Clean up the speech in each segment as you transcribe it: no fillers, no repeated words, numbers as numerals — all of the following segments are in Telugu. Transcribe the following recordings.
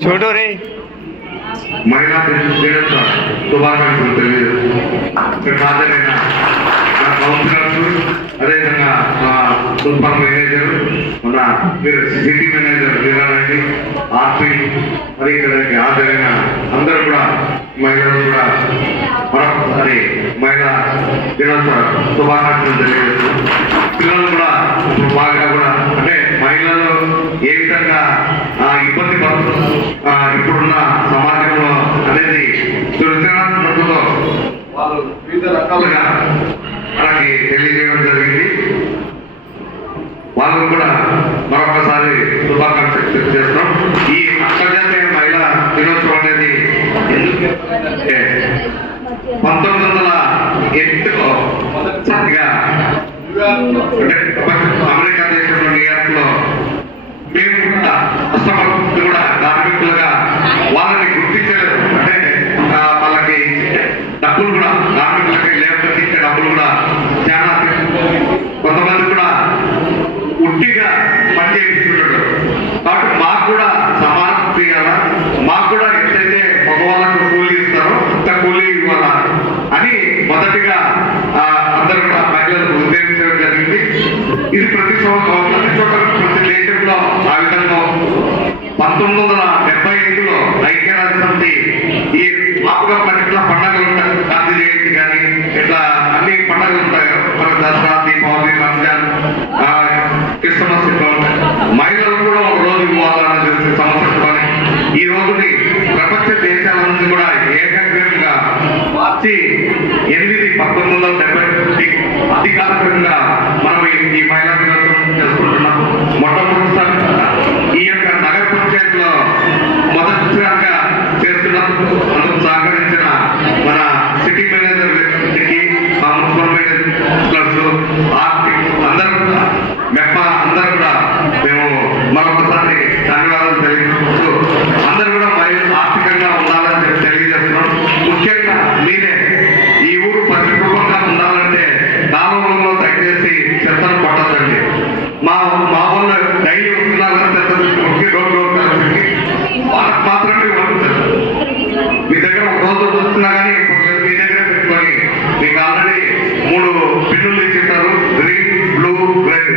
छोटो रे महिला दिनोत्सव శుభాకాంక్షలు తెలియజేస్తున్నాను. హాజరైన నా కౌన్సిలర్స్, అదేవిధంగా మున్సిపల్ మేనేజర్, మన సిటీ మేనేజర్ వీరారెడ్డి, ఆర్పి, మరి ఇక్కడికి హాజరైన అందరూ కూడా మహిళలు కూడా మరొకసారి మహిళా దినోత్సవ శుభాకాంక్షలు తెలియజేస్తున్నాం. పిల్లలు కూడా బాగా కూడా అంటే మహిళలు ఏ విధంగా ఇబ్బంది పడుతున్నారు ఇప్పుడున్న సమాజంలో అనేది సృజనాత్మకతలో వాళ్ళు వివిధ రకాలుగా మనకి తెలియజేయడం జరిగింది. వాళ్ళు కూడా మరొకసారి శుభాకాంక్షలు చేస్తున్నాం. ఈ అంతర్జాతీయ మహిళా దినోత్సవం అనేది ఎందుకు 1908లో మొదటిసారిగా అమెరికా దేశంలో న్యూయార్క్ లో మేము కూడా అసమర్థులు కూడా కార్మికులుగా వాళ్ళని గుర్తించలేదు. అంటే వాళ్ళకి డబ్బులు కూడా కార్మికులకి లేబర్కి ఇచ్చే డబ్బులు కూడా చాలా కొంతమంది కూడా ఉట్టిగా పనిచేయించుకుంటారు. కాబట్టి మాకు కూడా సమానత చేయాలా, మాకు కూడా ఎంతైతే మగవాళ్ళకు కూలీ ఇస్తారో అంత కూలీ ఇవ్వాలా అని మొదటిగా అందరూ కూడా మహిళలకు ఉద్దేశించడం జరిగింది. ఇది ప్రతి సంవత్సరం ప్రతి చోట ప్రతి దేశంలో ఆ విధంగా 1975లో ఐక్యరాజ్య సమితి ఈ మాపుగా పట్టిన పండుగలు ఉంటాయి, గాంధీ జయంతి కానీ ఇట్లా అన్ని పండుగలు ఉంటాయి. మన దసరా, దీపావళి, రంజాన్, క్రిస్మస్ ఇట్లా ఉంటాయి. మహిళలు కూడా ఒక రోజు ఇవ్వాలని తెలిసి సంవత్సరం ఈ రోజుని ప్రపంచ దేశాల నుంచి కూడా ఏకగ్రీవంగా మార్చి 1970 అధికారికంగా మనం ఈ మహిళా దినోత్సవం చేసుకుంటున్నాం. మొట్టమొదటిసారి ఈ యొక్క నగర పంచాయతీలో మొదటిసారిగా చేస్తున్నందుకు అందుకు సహకరించిన మన సిటీ మేనేజర్ వ్యక్తికి, మున్సిపల్ మేనేజర్స్, ఆర్టిక్ అందరూ కూడా మెప్ప అందరూ కూడా మేము మరొకసారి ధన్యవాదాలు తెలియజేస్తూ అందరూ కూడా మహిళలు ఆర్థికంగా ఉండాలని చెప్పి తెలియజేస్తున్నాం. ముఖ్యంగా మీరే ఈ ఊరు పరిశుభ్రంగా ఉండాలంటే కాలువలలో దయచేసి చెత్తను పట్టదండి. మా వాళ్ళు డైలీ వస్తున్నారు చెత్త తీసుకొచ్చి రోడ్డు కలిసి వాళ్ళకి మాత్రమే పంపుతారు. మీ దగ్గర ఒక రోజు వస్తున్నా కానీ మీ దగ్గర పెట్టుకొని మీకు ఆల్రెడీ 3 పిన్నులు ఇచ్చింటారు, గ్రీన్, బ్లూ, రెడ్.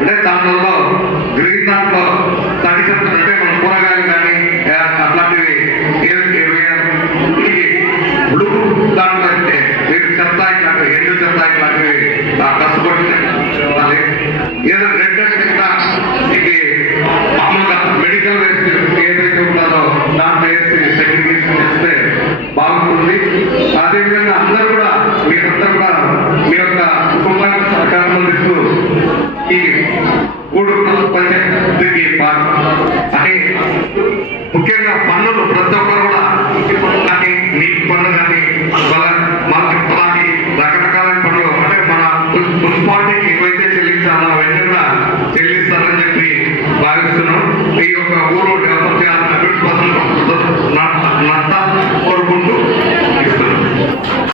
అంటే దాంట్లో గ్రీన్ దాంట్లో తడి చెత్త అంటే మన కూరగాయలు కానీ అట్లాంటివి బ్లూ దాంట్లో అంటే చెత్త ఇట్లాంటివి ఎండు చెత్త ఇట్లాంటివి కష్టపడి ఏదో రెడ్ అంటే మీకు మామూలుగా మెడికల్ వేస్ట్ ఏదైతే ఉంటుందో దాంట్లో వేసి సెగ్రిగేషన్ చేస్తే బాగుంటుంది. అదేవిధంగా అందరూ కూడా మీరందరూ కూడా మీ యొక్క కుటుంబానికి సహకారం అందిస్తూ ఈ గూడూరు పంచాయతీకి అని ముఖ్యంగా పన్నులు ప్రతి ఒక్కరు కూడా ఇంటి పన్ను కానీ నీటి పన్ను కానీ మాకు రకరకాలైన పన్నులు అంటే మన మున్సిపాలిటీకి ఏవైతే చెల్లించాలో అవన్నీ కూడా చెల్లిస్తారని చెప్పి భావిస్తున్నాం. ఈ యొక్క ఊరు డెవలప్ చేయాలని 100%